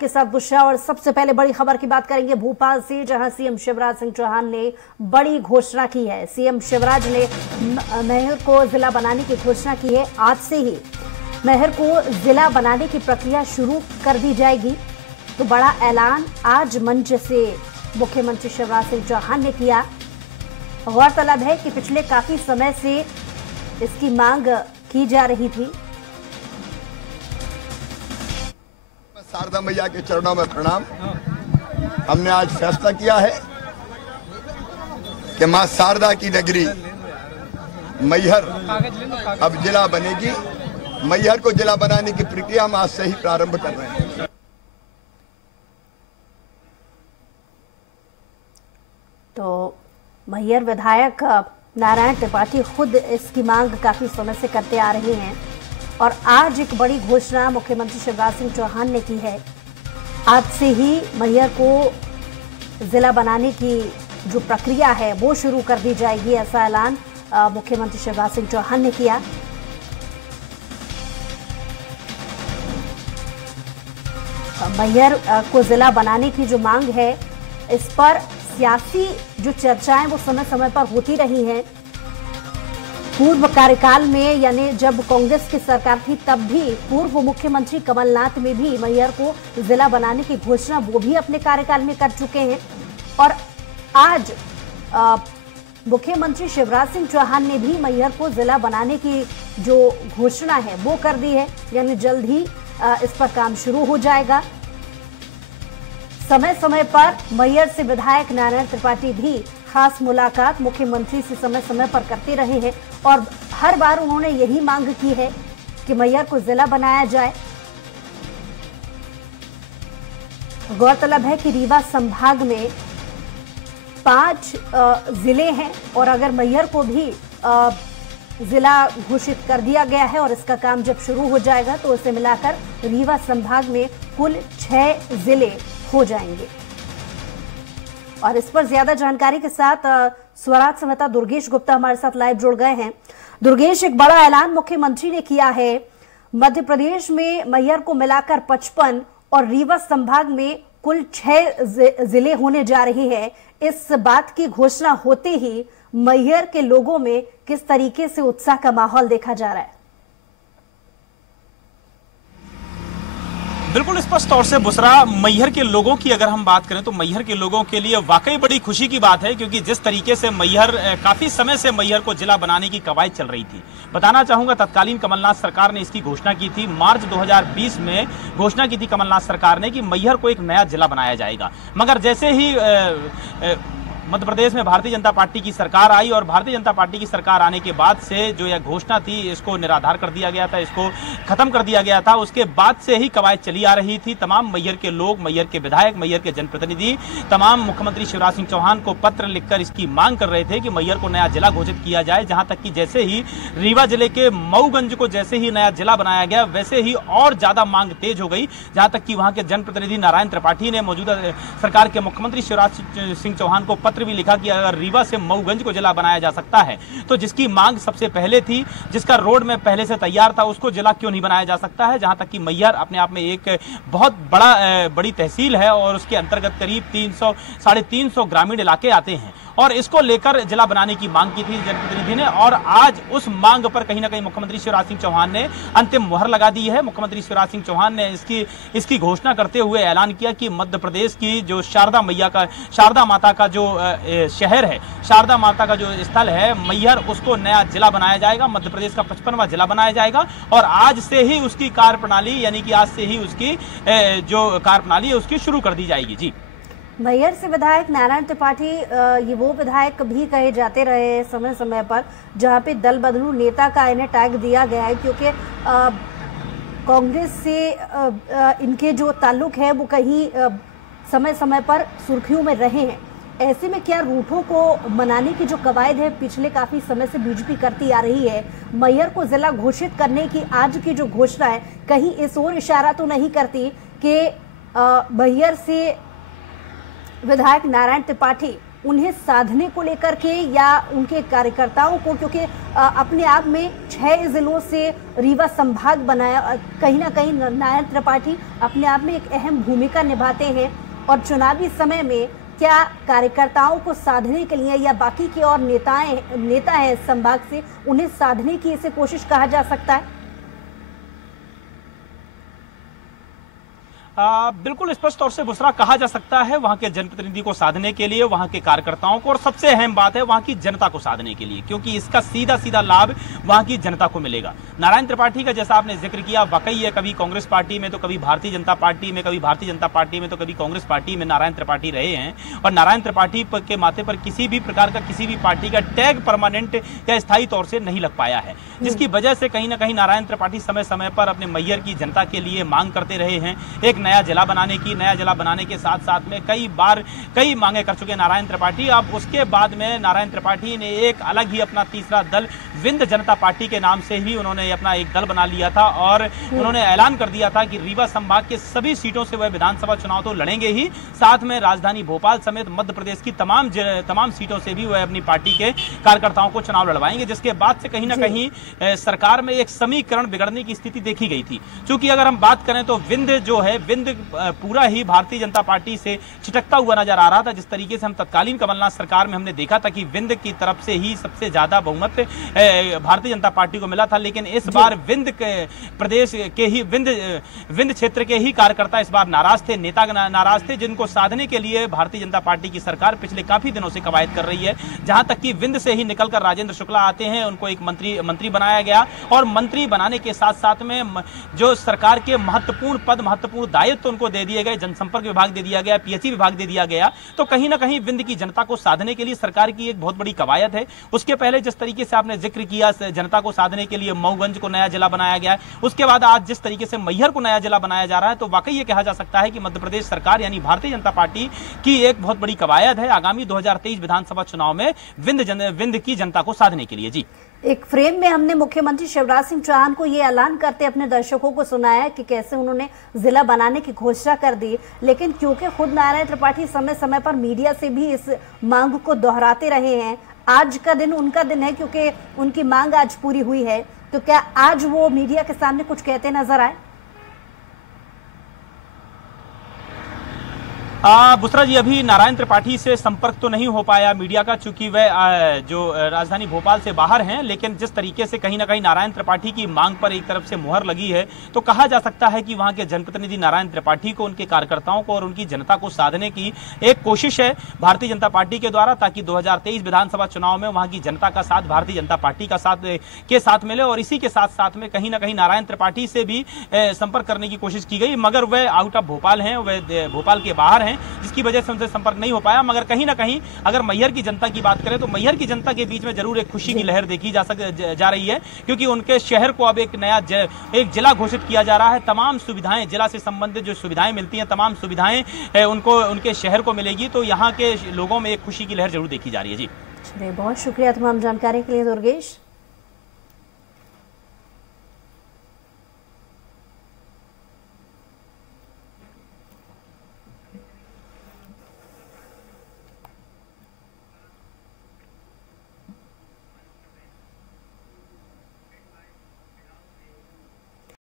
के साथ बुशरा। और सबसे पहले बड़ी खबर की बात करेंगे भोपाल से, जहां सीएम शिवराज सिंह चौहान ने बड़ी घोषणा की है। सीएम शिवराज ने मैहर को जिला बनाने की घोषणा की है। आज से ही मैहर को जिला बनाने की प्रक्रिया शुरू कर दी जाएगी। तो बड़ा ऐलान आज मंच से मुख्यमंत्री शिवराज सिंह चौहान ने किया। गौरतलब है कि पिछले काफी समय से इसकी मांग की जा रही थी। शारदा मैया के चरणों में प्रणाम। हमने आज फैसला किया है कि मां शारदा की नगरी मैहर अब जिला बनेगी। मैहर को जिला बनाने की प्रक्रिया हम आज से ही प्रारंभ कर रहे हैं। तो मैहर विधायक नारायण त्रिपाठी खुद इसकी मांग काफी समय से करते आ रहे हैं और आज एक बड़ी घोषणा मुख्यमंत्री शिवराज सिंह चौहान ने की है। आज से ही मैहर को जिला बनाने की जो प्रक्रिया है वो शुरू कर दी जाएगी, ऐसा ऐलान मुख्यमंत्री शिवराज सिंह चौहान ने किया। मैहर को जिला बनाने की जो मांग है, इस पर सियासी जो चर्चाएं वो समय समय पर होती रही हैं। पूर्व कार्यकाल में यानी जब कांग्रेस की सरकार थी तब भी पूर्व मुख्यमंत्री कमलनाथ में भी मैहर को जिला बनाने की घोषणा वो भी अपने कार्यकाल में कर चुके हैं। और आज मुख्यमंत्री शिवराज सिंह चौहान ने भी मैहर को जिला बनाने की जो घोषणा है वो कर दी है, यानी जल्द ही इस पर काम शुरू हो जाएगा। समय समय पर मैहर से विधायक नारायण त्रिपाठी भी खास मुलाकात मुख्यमंत्री से समय समय पर करते रहे हैं और हर बार उन्होंने यही मांग की है कि मैहर को जिला बनाया जाए। गौरतलब है कि रीवा संभाग में 5 जिले हैं और अगर मैहर को भी जिला घोषित कर दिया गया है और इसका काम जब शुरू हो जाएगा तो उसे मिलाकर रीवा संभाग में कुल 6 जिले हो जाएंगे। और इस पर ज्यादा जानकारी के साथ स्वराज संवाददाता दुर्गेश गुप्ता हमारे साथ लाइव जुड़ गए हैं। दुर्गेश, एक बड़ा ऐलान मुख्यमंत्री ने किया है। मध्य प्रदेश में मैहर को मिलाकर 55 और रीवा संभाग में कुल 6 जिले होने जा रहे हैं। इस बात की घोषणा होते ही मैहर के लोगों में किस तरीके से उत्साह का माहौल देखा जा रहा है? बिल्कुल स्पष्ट तौर से बुशरा, मैहर के लोगों की अगर हम बात करें तो मैहर के लोगों के लिए वाकई बड़ी खुशी की बात है, क्योंकि जिस तरीके से मैहर काफी समय से मैहर को जिला बनाने की कवायद चल रही थी। बताना चाहूंगा तत्कालीन कमलनाथ सरकार ने इसकी घोषणा की थी। मार्च 2020 में घोषणा की थी कमलनाथ सरकार ने कि मैहर को एक नया जिला बनाया जाएगा। मगर जैसे ही मध्य प्रदेश में भारतीय जनता पार्टी की सरकार आई और भारतीय जनता पार्टी की सरकार आने के बाद से जो यह घोषणा थी इसको निराधार कर दिया गया था, इसको खत्म कर दिया गया था। उसके बाद से ही कवायद चली आ रही थी। तमाम मैहर के लोग, मैहर के विधायक, मैहर के जनप्रतिनिधि तमाम मुख्यमंत्री शिवराज सिंह चौहान को पत्र लिखकर इसकी मांग कर रहे थे कि मैहर को नया जिला घोषित किया जाए। जहां तक कि जैसे ही रीवा जिले के मऊगंज को जैसे ही नया जिला बनाया गया वैसे ही और ज्यादा मांग तेज हो गई। जहां तक कि वहां के जनप्रतिनिधि नारायण त्रिपाठी ने मौजूदा सरकार के मुख्यमंत्री शिवराज सिंह चौहान को पत्र भी लिखा कि अगर रीवा से मऊगंज को जिला बनाया जा सकता है तो जिसकी मांग सबसे पहले थी, जिसका रोड में पहले से तैयार था, उसको जिला क्यों नहीं बनाया जा सकता है। जहां तक कि मैहर अपने आप में एक बहुत बड़ी तहसील है और उसके अंतर्गत करीब 300-350 ग्रामीण इलाके आते हैं और इसको लेकर जिला बनाने की मांग की थी जनप्रतिनिधि ने। और आज उस मांग पर कहीं ना कहीं मुख्यमंत्री शिवराज सिंह चौहान ने अंतिम मुहर लगा दी है। मुख्यमंत्री शिवराज सिंह चौहान ने इसकी घोषणा करते हुए ऐलान किया कि मध्य प्रदेश की जो शारदा माता का जो शहर है, शारदा माता का जो स्थल है मैहर, उसको नया जिला बनाया जाएगा। मध्य प्रदेश का 55वां जिला बनाया जाएगा और आज से ही उसकी कार्यप्रणाली यानी कि आज से ही उसकी जो कार्यप्रणाली है उसकी शुरू कर दी जाएगी। जी, मैहर से विधायक नारायण त्रिपाठी ये वो विधायक भी कहे जाते रहे समय समय पर जहां पे दल बदलू नेता का इन्हें टैग दिया गया है, क्योंकि कांग्रेस से इनके जो ताल्लुक है वो कहीं समय समय पर सुर्खियों में रहे हैं। ऐसे में क्या रूठों को मनाने की जो कवायद है पिछले काफी समय से बीजेपी करती आ रही है, मैहर को जिला घोषित करने की आज की जो घोषणा है कहीं इस ओर इशारा तो नहीं करती कि मैहर से विधायक नारायण त्रिपाठी उन्हें साधने को लेकर के या उनके कार्यकर्ताओं को, क्योंकि अपने आप में 6 जिलों से रीवा संभाग बनाया, कहीं ना कहीं नारायण त्रिपाठी अपने आप में एक अहम भूमिका निभाते हैं और चुनावी समय में क्या कार्यकर्ताओं को साधने के लिए या बाकी के और नेता हैं संभाग से, उन्हें साधने की इसे कोशिश कहा जा सकता है? बिल्कुल स्पष्ट तौर से बुसरा कहा जा सकता है, वहां के जनप्रतिनिधि को साधने के लिए, वहां के कार्यकर्ताओं को, और सबसे अहम बात है वहां की जनता को साधने के लिए, क्योंकि इसका सीधा सीधा लाभ वहां की जनता को मिलेगा। नारायण त्रिपाठी का जैसा आपने जिक्र किया, वाकई है, कभी कांग्रेस पार्टी में तो कभी भारतीय जनता पार्टी में, कभी भारतीय जनता पार्टी में तो कभी कांग्रेस पार्टी में नारायण त्रिपाठी रहे हैं, और नारायण त्रिपाठी के माथे पर किसी भी प्रकार का किसी भी पार्टी का टैग परमानेंट या स्थायी तौर से नहीं लग पाया है, जिसकी वजह से कहीं ना कहीं नारायण त्रिपाठी समय समय पर अपने मैहर की जनता के लिए मांग करते रहे हैं, एक नया जिला बनाने के साथ साथ में कई मांगे कर चुके नारायण त्रिपाठी। अब उसके बाद में नारायण त्रिपाठी ने एक अलग ही अपना तीसरा दल विंध्य जनता पार्टी के नाम से ही उन्होंने अपना एक दल बना लिया था, और उन्होंने ऐलान कर दिया था कि रीवा संभाग के सभी सीटों से वह विधानसभा चुनाव तो लड़ेंगे ही, साथ में राजधानी भोपाल समेत मध्य प्रदेश की तमाम सीटों से भी वह अपनी पार्टी के कार्यकर्ताओं को चुनाव लड़वाएंगे, जिसके बाद से कहीं ना कहीं सरकार में एक समीकरण बिगड़ने की स्थिति देखी गई थी। क्योंकि अगर हम बात करें तो विंध्य जो है, विंध्य पूरा ही भारतीय जनता पार्टी से छिटकता हुआ नजर आ रहा था। जिस तरीके से हम तत्कालीन कमलनाथ सरकार में हमने देखा था कि विंध्य की तरफ से ही सबसे ज्यादा बहुमत भारतीय जनता पार्टी को मिला था, लेकिन इस बार विंध्य प्रदेश के ही विंध्य क्षेत्र के ही कार्यकर्ता इस बार नाराज थे, नेता नाराज थे, जिनको साधने के लिए भारतीय जनता पार्टी की सरकार पिछले काफी दिनों से कवायद कर रही है। जहां तक कि विंध्य से ही निकलकर राजेंद्र शुक्ला आते हैं, उनको एक मंत्री बनाया गया, और मंत्री बनाने के साथ साथ में जो सरकार के महत्वपूर्ण पद, महत्वपूर्ण दायित्व उनको दे दिए गए, जनसंपर्क विभाग दे दिया गया, पीएचई विभाग दे दिया गया, तो कहीं ना कहीं विंध्य की जनता को साधने के लिए सरकार की एक बहुत बड़ी कवायद है। उसके पहले जिस तरीके से आपने जिक्र किया जनता को साधने के लिए मऊगंज को नया जिला बनाया गया है, उसके बाद आज जिस तरीके से मैहर को नया जिला बनाया जा रहा है, तो वाकई ये कहा जा सकता है कि मध्य प्रदेश सरकार यानी भारतीय जनता पार्टी की एक बहुत बड़ी कवायद है आगामी 2023 विधानसभा चुनाव में विंध्य की जनता को साधने के लिए। जी, एक फ्रेम में हमने मुख्यमंत्री शिवराज सिंह चौहान को ये ऐलान करते अपने दर्शकों को सुनाया कि कैसे उन्होंने जिला बनाने की घोषणा कर दी, लेकिन क्योंकि खुद नारायण त्रिपाठी समय समय पर मीडिया से भी इस मांग को दोहराते रहे हैं, आज का दिन उनका दिन है क्योंकि उनकी मांग आज पूरी हुई है, तो क्या आज वो मीडिया के सामने कुछ कहते नजर आए? बुसरा जी, अभी नारायण त्रिपाठी से संपर्क तो नहीं हो पाया मीडिया का, चूंकि वह जो राजधानी भोपाल से बाहर हैं, लेकिन जिस तरीके से कहीं ना कहीं नारायण त्रिपाठी की मांग पर एक तरफ से मुहर लगी है, तो कहा जा सकता है कि वहां के जनप्रतिनिधि नारायण त्रिपाठी को, उनके कार्यकर्ताओं को और उनकी जनता को साधने की एक कोशिश है भारतीय जनता पार्टी के द्वारा, ताकि 2023 विधानसभा चुनाव में वहां की जनता का साथ भारतीय जनता पार्टी का साथ मिले। और इसी के साथ साथ में कहीं ना कहीं नारायण त्रिपाठी से भी संपर्क करने की कोशिश की गई, मगर वह आउट ऑफ भोपाल हैं, वह भोपाल के बाहर हैं, जिसकी वजह से उनसे संपर्क नहीं हो पाया। मगर कहीं ना कहीं अगर मैहर की जनता की बात करें तो मैहर की जनता के बीच में जरूर एक खुशी की लहर देखी जा रही है, क्योंकि उनके शहर को अब एक नया एक जिला घोषित किया जा रहा है। तमाम सुविधाएं, जिला से संबंधित जो सुविधाएं मिलती हैं, तमाम सुविधाएं उनको उनके शहर को मिलेगी, तो यहाँ के लोगों में एक खुशी की लहर जरूर देखी जा रही है। जी, बहुत शुक्रिया तमाम जानकारी के लिए दुर्गेश।